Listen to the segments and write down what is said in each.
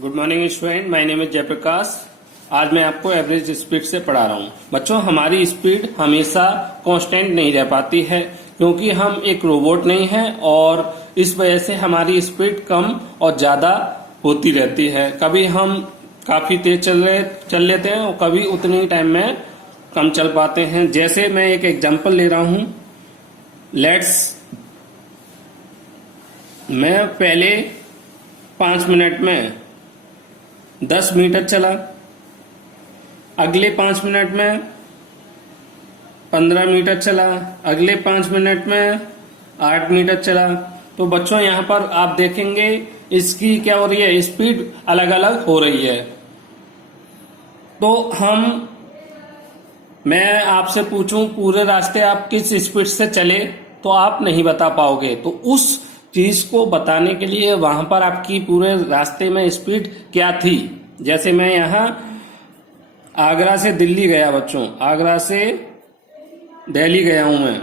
Good morning student, my name is Jayaprakash. आज मैं आपको एवरेज स्पीड से पढ़ा रहा हूँ। बच्चों, हमारी स्पीड हमेशा कांस्टेंट नहीं रह पाती है क्योंकि हम एक रोबोट नहीं है और इस वजह से हमारी स्पीड कम और ज्यादा होती रहती है। कभी हम काफी तेज चल लेते हैं और कभी उतने ही टाइम में कम चल पाते हैं। जैसे मैं एक एग्जांपल ले रहा हूँ। मैं पहले 5 मिनट में 10 मीटर चला, अगले 5 मिनट में 15 मीटर चला, अगले 5 मिनट में 8 मीटर चला। तो बच्चों, यहाँ पर आप देखेंगे इसकी क्या हो रही है, स्पीड अलग अलग हो रही है। तो मैं आपसे पूछूं पूरे रास्ते आप किस स्पीड से चले तो आप नहीं बता पाओगे। तो उस चीज को बताने के लिए वहां पर आपकी पूरे रास्ते में स्पीड क्या थी। जैसे मैं यहाँ आगरा से दिल्ली गया बच्चों, आगरा से दिल्ली गया हूं मैं।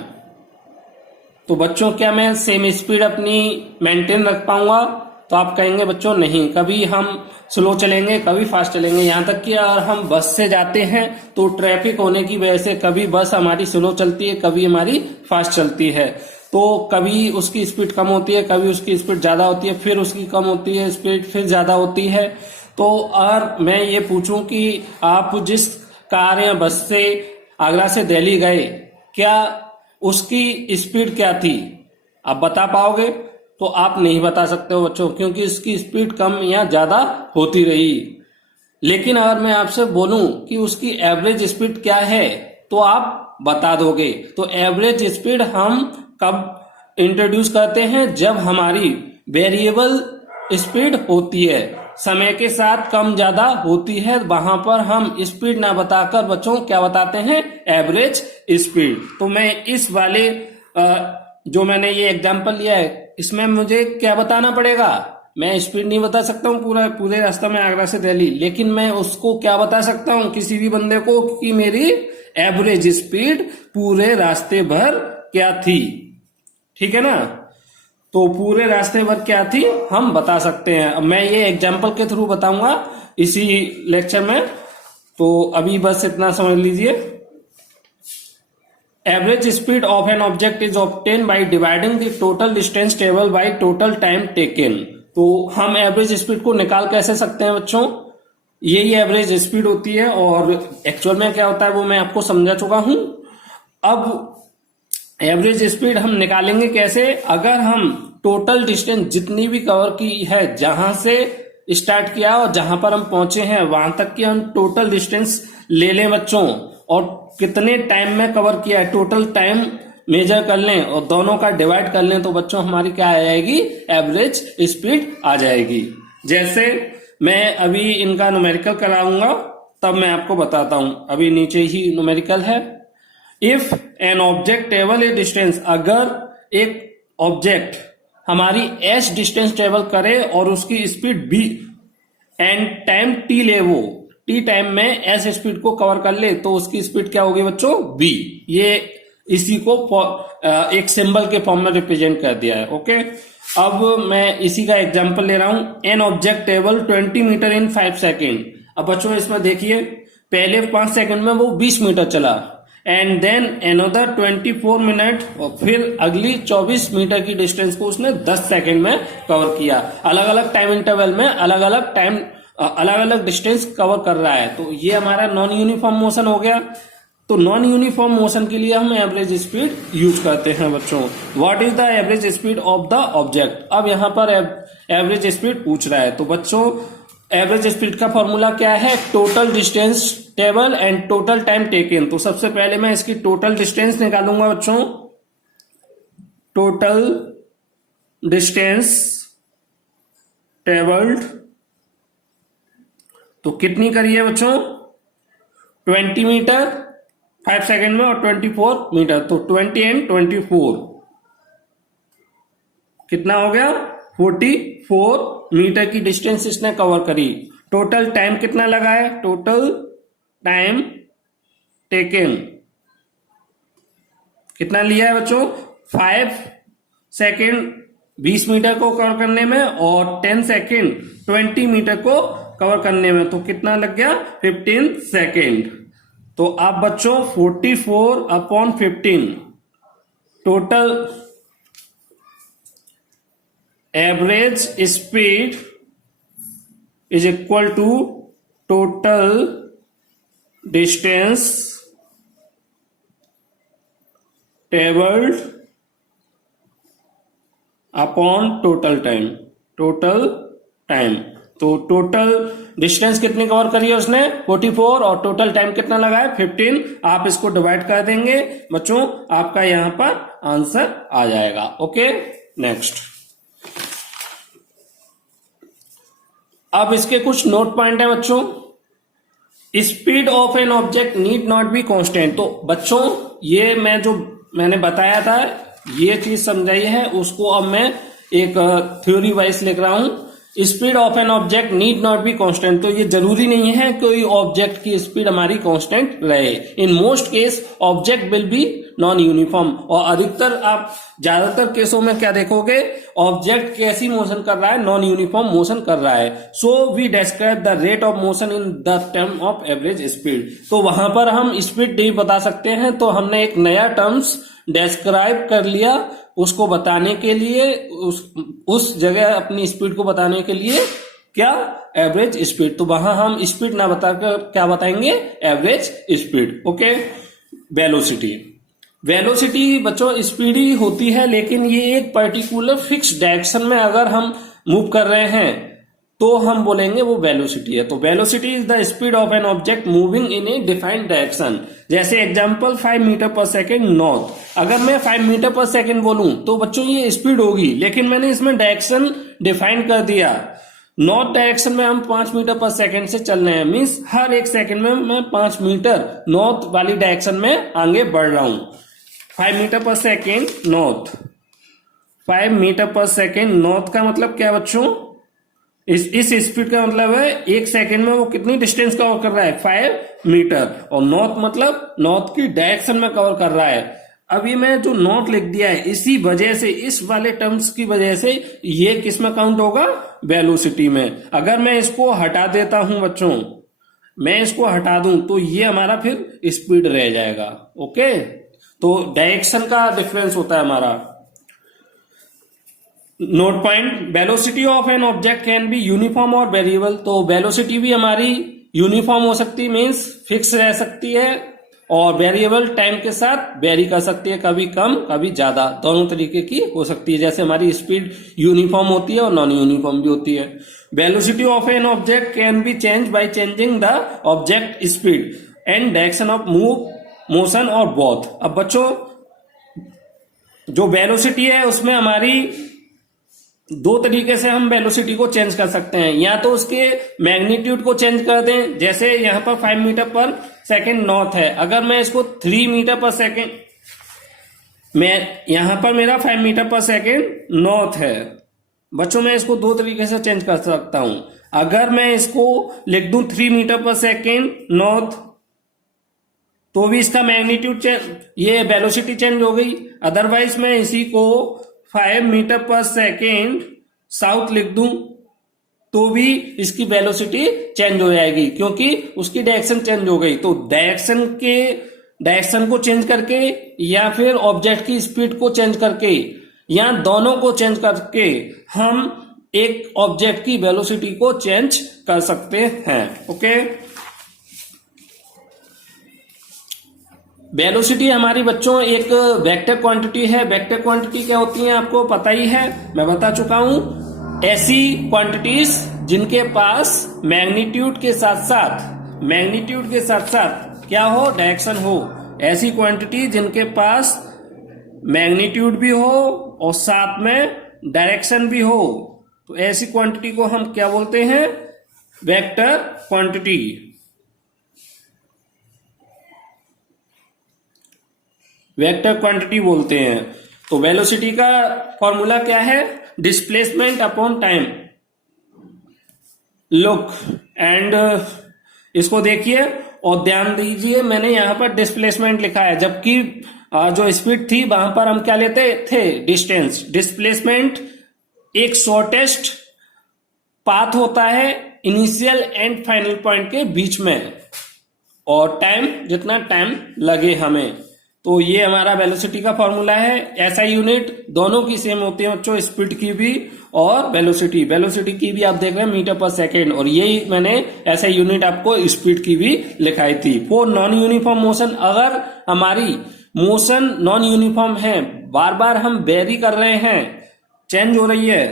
तो बच्चों, क्या मैं सेम स्पीड अपनी मेंटेन रख पाऊंगा? तो आप कहेंगे बच्चों नहीं, कभी हम स्लो चलेंगे, कभी फास्ट चलेंगे। यहाँ तक कि अगर हम बस से जाते हैं तो ट्रैफिक होने की वजह से कभी बस हमारी स्लो चलती है, कभी हमारी फास्ट चलती है। तो कभी उसकी स्पीड कम होती है, कभी उसकी स्पीड ज्यादा होती है, फिर उसकी कम होती है स्पीड, फिर ज्यादा होती है। तो अगर मैं ये पूछूं कि आप जिस कार या बस से आगरा से दिल्ली गए, क्या उसकी स्पीड क्या थी? आप बता पाओगे? तो आप नहीं बता सकते हो बच्चों, क्योंकि इसकी स्पीड कम या ज्यादा होती रही। लेकिन अगर मैं आपसे बोलूं कि उसकी एवरेज स्पीड क्या है तो आप बता दोगे। तो एवरेज स्पीड हम कब इंट्रोड्यूस करते हैं? जब हमारी वेरिएबल स्पीड होती है, समय के साथ कम ज्यादा होती है, वहां पर हम स्पीड ना बताकर बच्चों क्या बताते हैं? Average speed. तो मैं इस वाले जो मैंने ये एग्जांपल लिया है, इसमें मुझे क्या बताना पड़ेगा? मैं स्पीड नहीं बता सकता हूँ पूरे रास्ता में आगरा से दिल्ली, लेकिन मैं उसको क्या बता सकता हूँ किसी भी बंदे को कि मेरी एवरेज स्पीड पूरे रास्ते भर क्या थी। ठीक है ना? तो पूरे रास्ते भर क्या थी हम बता सकते हैं। अब मैं ये एग्जाम्पल के थ्रू बताऊंगा इसी लेक्चर में, तो अभी बस इतना समझ लीजिए। Average speed of an object is obtain by dividing the total distance travel by total time taken. तो हम एवरेज स्पीड को निकाल कैसे सकते हैं बच्चों? यही एवरेज स्पीड होती है और एक्चुअल में क्या होता है वो मैं आपको समझा चुका हूं। अब एवरेज स्पीड हम निकालेंगे कैसे? अगर हम टोटल डिस्टेंस जितनी भी कवर की है, जहां से स्टार्ट किया और जहां पर हम पहुंचे हैं वहां तक की हम टोटल डिस्टेंस ले लें बच्चों, और कितने टाइम में कवर किया है टोटल टाइम मेजर कर लें और दोनों का डिवाइड कर लें, तो बच्चों हमारी क्या आ जाएगी? एवरेज स्पीड आ जाएगी। जैसे मैं अभी इनका न्यूमेरिकल कराऊंगा तब मैं आपको बताता हूं। अभी नीचे ही न्यूमेरिकल है। If N object travel A distance, अगर एक ऑब्जेक्ट हमारी एस डिस्टेंस ट्रेवल करे और उसकी speed B and time T ले, वो टी टाइम में एस स्पीड को कवर कर ले, तो उसकी स्पीड क्या होगी बच्चों? बी। ये इसी को एक सिंबल के फॉर्म में रिप्रेजेंट कर दिया है। ओके, अब मैं इसी का एग्जांपल ले रहा हूं। An object travel 20 metre in 5 second. अब बच्चों इसमें देखिए, पहले 5 सेकेंड में वो 20 मीटर चला, एंड देन अनदर 24 मिनट, और फिर अगली 24 मीटर की डिस्टेंस को उसने 10 सेकेंड में कवर किया। अलग अलग टाइम इंटरवल में अलग अलग डिस्टेंस कवर कर रहा है। तो ये हमारा नॉन यूनिफॉर्म मोशन हो गया। तो नॉन यूनिफॉर्म मोशन के लिए हम एवरेज स्पीड यूज करते हैं बच्चों। What is the average speed of the object? अब यहां पर एवरेज स्पीड पूछ रहा है, तो बच्चों एवरेज स्पीड का फॉर्मूला क्या है? Total distance travel and total time taken. तो सबसे पहले मैं इसकी टोटल डिस्टेंस निकालूंगा बच्चों। टोटल डिस्टेंस ट्रेवल्ड तो कितनी करी है बच्चों? 20 मीटर 5 सेकेंड में और 24 मीटर, तो 20 एंड 24 कितना हो गया? 44 मीटर की डिस्टेंस इसने कवर करी। टोटल टाइम कितना लगा है? टोटल टाइम टेकन कितना लिया है बच्चों? 5 सेकेंड 20 मीटर को कवर करने में, और 10 सेकेंड 20 मीटर को कवर करने में, तो कितना लग गया 15 सेकेंड। तो आप बच्चों 44/15 total average speed is equal to total distance travelled upon total time. तो टोटल डिस्टेंस कितनी कवर करी है उसने 44, और टोटल टाइम कितना लगा है 15। आप इसको डिवाइड कर देंगे बच्चों, आपका यहां पर आंसर आ जाएगा। Okay, next. अब इसके कुछ नोट पॉइंट है बच्चों। Speed of an object need not be constant. तो बच्चों ये मैंने बताया था, ये चीज समझाई है, उसको अब मैं एक थ्योरी वाइज लिख रहा हूं। Speed of an object need not be constant. तो ये जरूरी नहीं है कोई ऑब्जेक्ट की स्पीड हमारी कांस्टेंट रहे। In most case object will be non uniform. और अधिकतर आप ज्यादातर केसों में क्या देखोगे, ऑब्जेक्ट कैसी मोशन कर रहा है, नॉन यूनिफॉर्म मोशन कर रहा है। So we describe the rate of motion in the term of average speed. तो वहां पर हम स्पीड नहीं बता सकते हैं, तो हमने एक नया टर्म्स डिस्क्राइब कर लिया उसको बताने के लिए, उस जगह अपनी स्पीड को बताने के लिए क्या, एवरेज स्पीड। तो वहां हम स्पीड ना बताकर क्या बताएंगे, एवरेज स्पीड। ओके, वेलोसिटी बच्चों स्पीड ही होती है, लेकिन ये एक पर्टिकुलर फिक्स डायरेक्शन में अगर हम मूव कर रहे हैं तो हम बोलेंगे वो वेलोसिटी है। तो velocity is the speed of an object moving in A defined direction. जैसे example 5 metre per second north. अगर मैं 5 मीटर पर सेकेंड बोलूं तो बच्चों ये स्पीड होगी, लेकिन मैंने इसमें डायरेक्शन डिफाइन कर दिया। नॉर्थ डायरेक्शन में हम 5 मीटर पर सेकेंड से चल रहे हैं, मीन्स हर एक सेकेंड में मैं 5 मीटर नॉर्थ वाली डायरेक्शन में आगे बढ़ रहा हूं। 5 metre per second north, 5 metre per second north का मतलब क्या बच्चों, इस स्पीड का मतलब है एक सेकेंड में वो कितनी डिस्टेंस कवर कर रहा है 5 मीटर। और नॉर्थ मतलब नॉर्थ की डायरेक्शन में कवर कर रहा है। अभी मैं जो नॉर्थ लिख दिया है, इसी वजह से, इस वाले टर्म्स की वजह से ये किस में काउंट होगा, वेलोसिटी में। अगर मैं इसको हटा देता हूं बच्चों, मैं इसको हटा दूं तो ये हमारा फिर स्पीड रह जाएगा। ओके, तो डायरेक्शन का डिफरेंस होता है हमारा। Note point, velocity of an object can be uniform और वेरिएबल। तो वेलोसिटी भी हमारी यूनिफॉर्म हो सकती है, मीन्स फिक्स रह सकती है, और वेरिएबल टाइम के साथ वेरी कर सकती है, कभी कम कभी ज्यादा, दोनों तरीके की हो सकती है। जैसे हमारी स्पीड यूनिफॉर्म होती है और नॉन यूनिफॉर्म भी होती है। Velocity of an object can be change by changing the object speed and direction of motion और बोथ। अब बच्चों जो वेलोसिटी है उसमें हमारी दो तरीके से हम वेलोसिटी को चेंज कर सकते हैं। या तो उसके मैग्नीट्यूड को चेंज कर दें, जैसे यहां पर 5 मीटर पर सेकेंड नॉर्थ है, अगर मैं इसको 3 मीटर पर सेकेंड, मैं यहां पर मेरा 5 मीटर पर सेकेंड नॉर्थ है बच्चों, मैं इसको दो तरीके से चेंज कर सकता हूं। अगर मैं इसको लिख दूं 3 मीटर पर सेकेंड नॉर्थ, तो भी इसका मैग्नीट्यूड चेंज, ये वेलोसिटी चेंज हो गई। अदरवाइज मैं इसी को 5 मीटर पर सेकेंड साउथ लिख दूं तो भी इसकी वेलोसिटी चेंज हो जाएगी, क्योंकि उसकी डायरेक्शन चेंज हो गई। तो डायरेक्शन को चेंज करके, या फिर ऑब्जेक्ट की स्पीड को चेंज करके, या दोनों को चेंज करके हम एक ऑब्जेक्ट की वेलोसिटी को चेंज कर सकते हैं। ओके, वेलोसिटी हमारी बच्चों एक वेक्टर क्वांटिटी है। वेक्टर क्वांटिटी क्या होती है आपको पता ही है, मैं बता चुका हूं। ऐसी क्वांटिटीज जिनके पास मैग्नीट्यूड के साथ साथ क्या हो, डायरेक्शन हो। ऐसी क्वांटिटी जिनके पास मैग्नीट्यूड भी हो और साथ में डायरेक्शन भी हो, तो ऐसी क्वांटिटी को हम क्या बोलते हैं, वेक्टर क्वांटिटी। वेक्टर क्वांटिटी बोलते हैं। तो वेलोसिटी का फॉर्मूला क्या है, displacement upon time. Look and इसको देखिए और ध्यान दीजिए, मैंने यहां पर डिस्प्लेसमेंट लिखा है, जबकि जो स्पीड थी वहां पर हम क्या लेते थे, डिस्टेंस। डिस्प्लेसमेंट एक शॉर्टेस्ट पाथ होता है इनिशियल एंड फाइनल पॉइंट के बीच में, और टाइम जितना टाइम लगे हमें। तो ये हमारा वेलोसिटी का फॉर्मूला है। एसआई यूनिट दोनों की सेम होती है बच्चों, स्पीड की भी और वेलोसिटी की भी आप देख रहे हैं मीटर पर सेकेंड, और यही मैंने एसआई यूनिट आपको स्पीड की भी लिखाई थी। फॉर नॉन यूनिफॉर्म मोशन, अगर हमारी मोशन नॉन यूनिफॉर्म है, बार बार हम वेरी कर रहे हैं, चेंज हो रही है,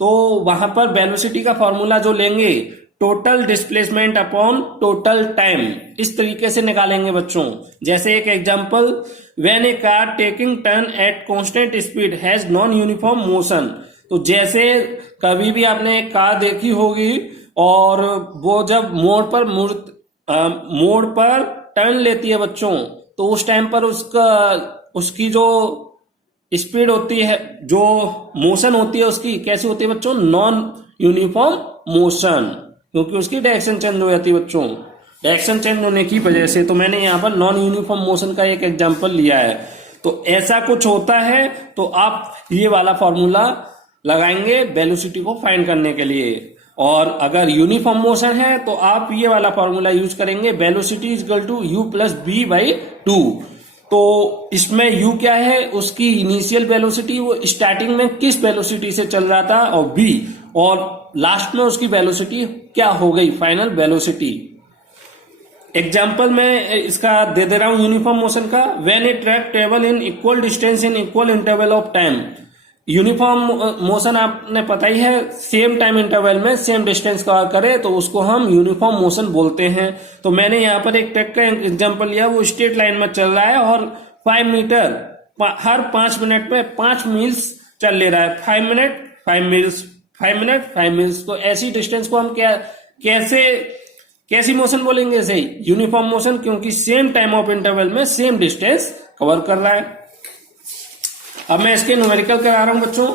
तो वहां पर वेलोसिटी का फॉर्मूला जो लेंगे total displacement upon total time, इस तरीके से निकालेंगे बच्चों। जैसे एक example, when A car taking turn at constant speed has non uniform motion. तो जैसे कभी भी आपने एक कार देखी होगी और वो जब मोड़ पर टर्न लेती है बच्चों, तो उस टाइम पर उसकी जो स्पीड होती है, जो मोशन होती है उसकी कैसी होती है बच्चों, नॉन यूनिफॉर्म मोशन, क्योंकि उसकी डायरेक्शन चेंज हो जाती है बच्चों। डायरेक्शन चेंज होने की वजह से, तो मैंने यहाँ पर नॉन यूनिफॉर्म मोशन का एक एग्जांपल लिया है। तो ऐसा कुछ होता है तो आप ये वाला फॉर्मूला लगाएंगे वेलोसिटी को फाइंड करने के लिए, और अगर यूनिफॉर्म मोशन है तो आप ये वाला फॉर्मूला यूज करेंगे, velocity is equal to U plus B by 2। तो इसमें u क्या है, उसकी इनिशियल वेलोसिटी, वो स्टार्टिंग में किस वेलोसिटी से चल रहा था, और b, और लास्ट में उसकी वेलोसिटी क्या हो गई, फाइनल वेलोसिटी। एग्जाम्पल मैं इसका दे दे रहा हूं यूनिफॉर्म मोशन का। When A track travel in equal distance in equal interval of time. Uniform motion आपने पता ही है, सेम टाइम इंटरवल में सेम डिस्टेंस कवर करे तो उसको हम यूनिफॉर्म मोशन बोलते हैं। तो मैंने यहाँ पर एक ट्रैक का एग्जांपल लिया, वो स्ट्रेट लाइन में चल रहा है और 5 मीटर हर 5 मिनट में 5 मील्स चल ले रहा है, 5 मिनट 5 मील्स, 5 मिनट 5 मील्स। तो ऐसी डिस्टेंस को हम कैसी मोशन बोलेंगे, इसे यूनिफॉर्म मोशन, क्योंकि सेम टाइम ऑफ इंटरवल में सेम डिस्टेंस कवर कर रहा है। अब मैं इसके न्यूमेरिकल करा रहा हूं बच्चों।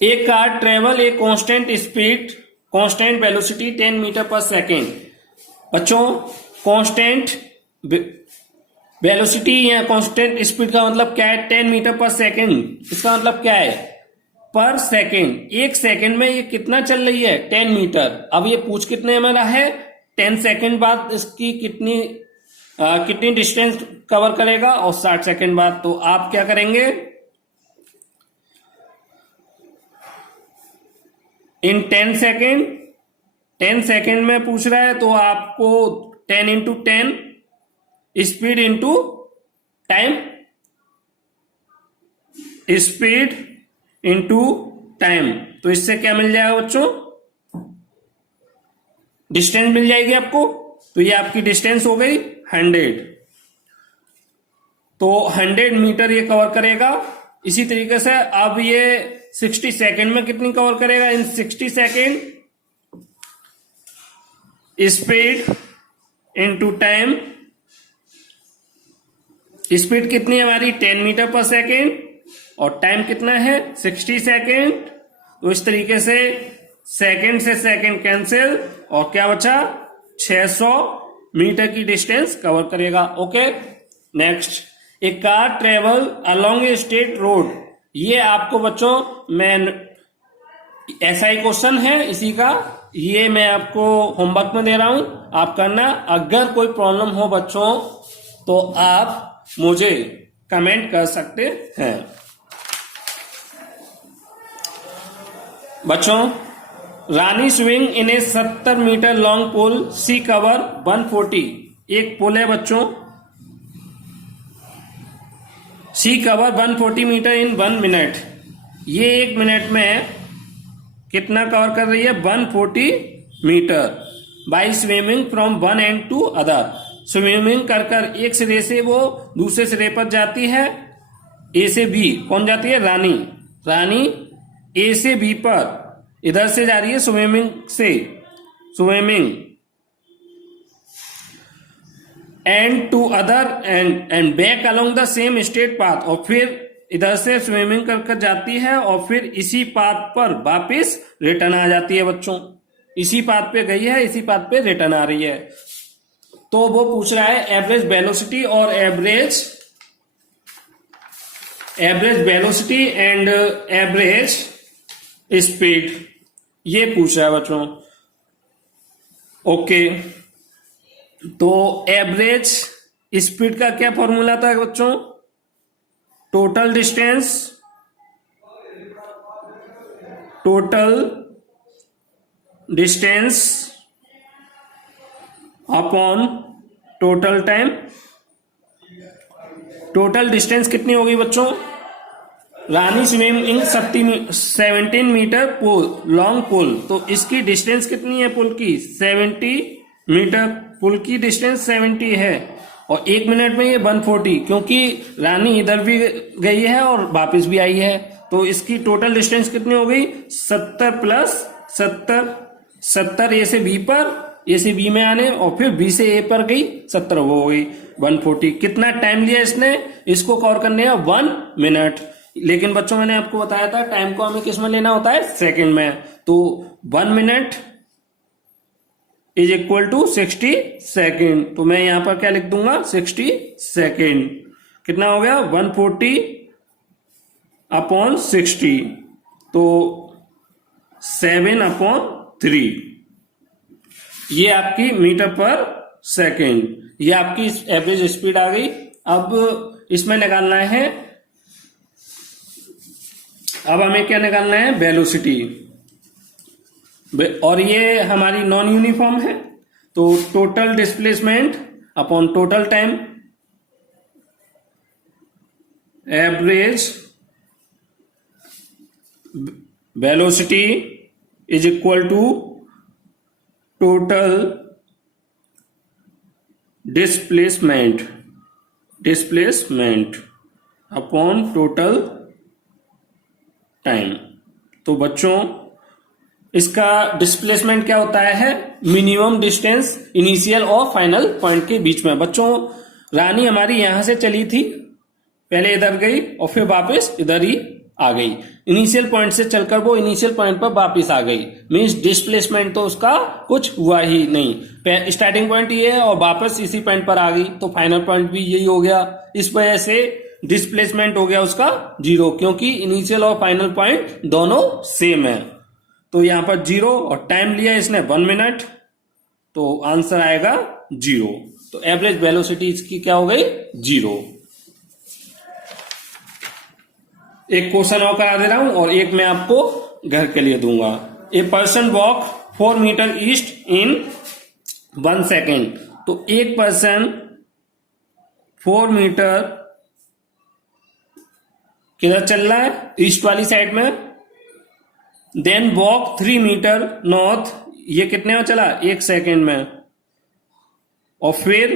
एक car travel a constant speed, constant velocity 10 metre per second. बच्चों कांस्टेंट वेलोसिटी या कांस्टेंट स्पीड का मतलब क्या है, 10 मीटर पर सेकेंड। इसका मतलब क्या है, पर सेकेंड, एक सेकेंड में ये कितना चल रही है, 10 मीटर। अब ये पूछ कितने में रहा है, 10 सेकेंड बाद इसकी कितनी डिस्टेंस कवर करेगा, और 60 सेकेंड बाद। तो आप क्या करेंगे, इन 10 सेकेंड में पूछ रहा है तो आपको 10 into 10 speed into time, speed into time. तो इससे क्या मिल जाएगा बच्चों, डिस्टेंस मिल जाएगी आपको। तो ये आपकी डिस्टेंस हो गई 100। तो 100 मीटर ये कवर करेगा। इसी तरीके से अब ये 60 सेकेंड में कितनी कवर करेगा, इन 60 second speed into time. Speed कितनी है हमारी, 10 मीटर पर सेकेंड, और टाइम कितना है 60 सेकेंड। तो इस तरीके से सेकेंड से सेकेंड कैंसिल, और क्या बचा 600 मीटर की डिस्टेंस कवर करेगा। Okay, next, A car travel along a straight road. ये आपको बच्चों मैं ऐसा ही क्वेश्चन है इसी का, ये मैं आपको होमवर्क में दे रहा हूं, आप करना। अगर कोई प्रॉब्लम हो बच्चों तो आप मुझे कमेंट कर सकते हैं। बच्चों, Rani swing in a 70 metre long pole, she cover 140। एक पोल है बच्चों, she cover 140 metre in 1 minute. ये 1 मिनट में कितना कवर कर रही है, 140 metre. By swimming from one end to other. Swimming कर कर एक सिरे से वो दूसरे सिरे पर जाती है, ए से बी। कौन जाती है, रानी। रानी ए से बी पर इधर से जा रही है, स्विमिंग से, swimming end to other end back along the same straight path. और फिर इधर से स्विमिंग कर कर जाती है और फिर इसी पाथ पर वापस रिटर्न आ जाती है बच्चों। इसी पाथ पे गई है, इसी पाथ पे रिटर्न आ रही है। तो वो पूछ रहा है एवरेज वेलोसिटी और average average velocity and average speed, ये पूछ रहा है बच्चों। ओके, तो एवरेज स्पीड का क्या फॉर्मूला था बच्चों? Total distance upon total time. Total distance कितनी होगी बच्चों? रानी स्विमिंग 17 मीटर पुल, लॉन्ग पुल, तो इसकी डिस्टेंस कितनी है पुल की? 70 मीटर। पुल की डिस्टेंस 70 है और 1 मिनट में ये 140, क्योंकि रानी इधर भी गई है और वापस भी आई है, तो इसकी टोटल डिस्टेंस कितनी हो गई? 70 प्लस 70 ए से बी पर, ए से बी में आने और फिर बी से ए पर गई, 70 वो हो गई 140। कितना टाइम लिया इसने? इसको कवर करने है 1 मिनट। लेकिन बच्चों मैंने आपको बताया था टाइम को हमें किस में लेना होता है? सेकंड में। तो 1 minute is equal to 60 second. तो मैं यहां पर क्या लिख दूंगा? 60 सेकेंड। कितना हो गया? 140 अपॉन 60, तो 7/3। ये आपकी मीटर पर सेकेंड, ये आपकी एवरेज स्पीड आ गई। अब इसमें निकालना है, अब हमें क्या निकालना है? वेलोसिटी। और ये हमारी नॉन यूनिफॉर्म है, तो total displacement upon total time, average velocity is equal to total displacement upon total time. तो बच्चों इसका डिस्प्लेसमेंट क्या होता है? मिनिमम डिस्टेंस इनिशियल और फाइनल पॉइंट के बीच में। बच्चों रानी हमारी यहां से चली थी, पहले इधर गई और फिर वापस इधर ही आ गई। इनिशियल पॉइंट से चलकर वो इनिशियल पॉइंट पर वापस आ गई, मींस डिस्प्लेसमेंट तो उसका कुछ हुआ ही नहीं। स्टार्टिंग पॉइंट ये है और वापस इसी पॉइंट पर आ गई, तो फाइनल पॉइंट भी यही हो गया। इस वजह से डिस्प्लेसमेंट हो गया उसका 0, क्योंकि इनिशियल और फाइनल पॉइंट दोनों सेम है। तो यहां पर 0 और टाइम लिया इसने 1 मिनट, तो आंसर आएगा 0। तो एवरेज वेलोसिटी इसकी क्या हो गई? 0। एक क्वेश्चन और करा दे रहा हूं और एक मैं आपको घर के लिए दूंगा। A person walk 4 metre east in 1 second. तो एक पर्सन 4 मीटर किधर चल रहा है? ईस्ट वाली साइड में। देन वॉक 3 मीटर नॉर्थ, ये कितने में चला? 1 सेकेंड में। और फिर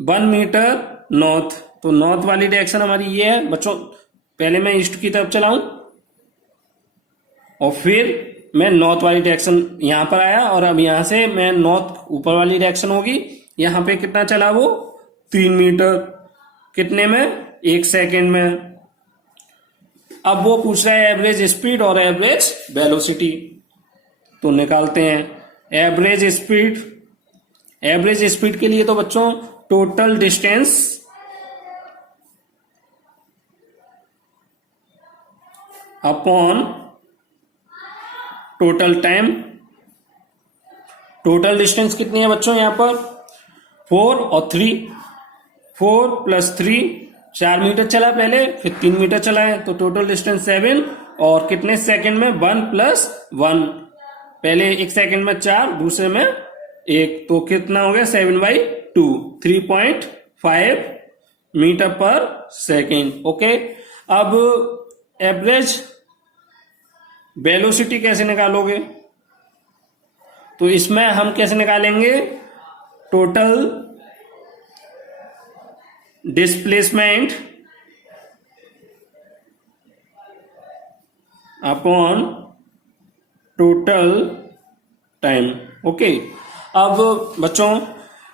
1 मीटर नॉर्थ, तो नॉर्थ वाली डायरेक्शन हमारी ये है बच्चों। पहले मैं ईस्ट की तरफ चलाऊं और फिर मैं नॉर्थ वाली डायरेक्शन यहां पर आया, और अब यहां से मैं नॉर्थ ऊपर वाली डायरेक्शन होगी। यहां पे कितना चला वो? 3 मीटर। कितने में? 1 सेकेंड में। अब वो पूछ रहा है एवरेज स्पीड और एवरेज वेलोसिटी, तो निकालते हैं एवरेज स्पीड। एवरेज स्पीड के लिए तो बच्चों total distance upon total time. Total distance कितनी है बच्चों? यहां पर 4 और 3, 4 + 3, 4 मीटर चला पहले, फिर 3 मीटर चला है, तो टोटल डिस्टेंस 7। और कितने सेकंड में? 1 + 1। पहले 1 सेकंड में 4, दूसरे में 1, तो कितना हो गया? 7/2, 3.5 मीटर पर सेकेंड। ओके, अब एवरेज वेलोसिटी कैसे निकालोगे? तो इसमें हम कैसे निकालेंगे? Total displacement upon total time. Okay, अब बच्चों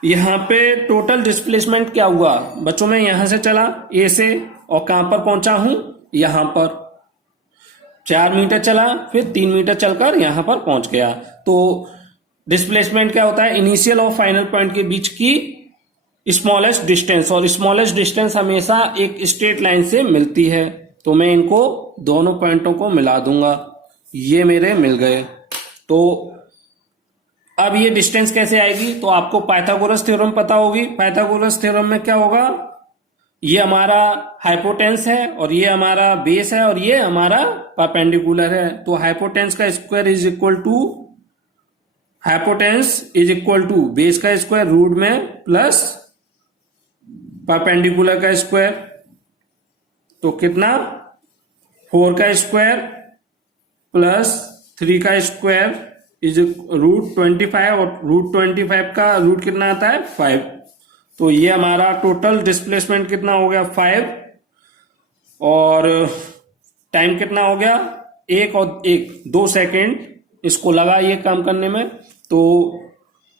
यहां पे टोटल डिस्प्लेसमेंट क्या हुआ? बच्चों मैं यहां से चला ए से और कहां पर पहुंचा हूं? यहां पर 4 मीटर चला, फिर 3 मीटर चलकर यहां पर पहुंच गया। तो डिस्प्लेसमेंट क्या होता है? इनिशियल और फाइनल पॉइंट के बीच की स्मॉलेस्ट डिस्टेंस, और स्मॉलेस्ट डिस्टेंस हमेशा एक स्ट्रेट लाइन से मिलती है। तो मैं इनको दोनों पॉइंटों को मिला दूंगा, ये मेरे मिल गए। तो अब ये डिस्टेंस कैसे आएगी, तो आपको पाइथागोरस थ्योरम पता होगी। पाइथागोरस थ्योरम में क्या होगा, ये हमारा हाइपोटेन्स है और ये हमारा बेस है और ये हमारा परपेंडिकुलर है। तो हाइपोटेन्स का square is equal to, hypotenuse is equal to base का स्क्वायर रूट में प्लस परपेंडिकुलर का स्क्वायर। तो कितना, 4 का स्क्वायर प्लस 3 का स्क्वायर इज रूट 25 और रूट 25 का रूट कितना आता है 5। तो ये हमारा टोटल डिस्प्लेसमेंट कितना हो गया 5 और टाइम कितना हो गया 2 सेकेंड इसको लगा ये काम करने में। तो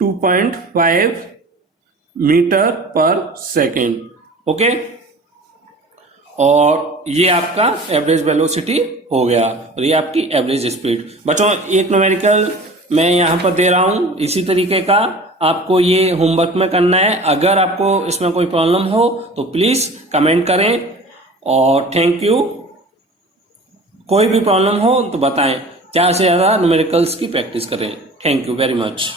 2.5 मीटर पर सेकेंड। ओके, और ये आपका एवरेज वेलोसिटी हो गया और ये आपकी एवरेज स्पीड। बच्चों एक न्यूमेरिकल मैं यहां पर दे रहा हूं, इसी तरीके का आपको ये होमवर्क में करना है। अगर आपको इसमें कोई प्रॉब्लम हो तो प्लीज कमेंट करें और थैंक यू। कोई भी प्रॉब्लम हो तो बताएं, ज्यादा से ज्यादा न्यूमेरिकल्स की प्रैक्टिस करें। Thank you very much.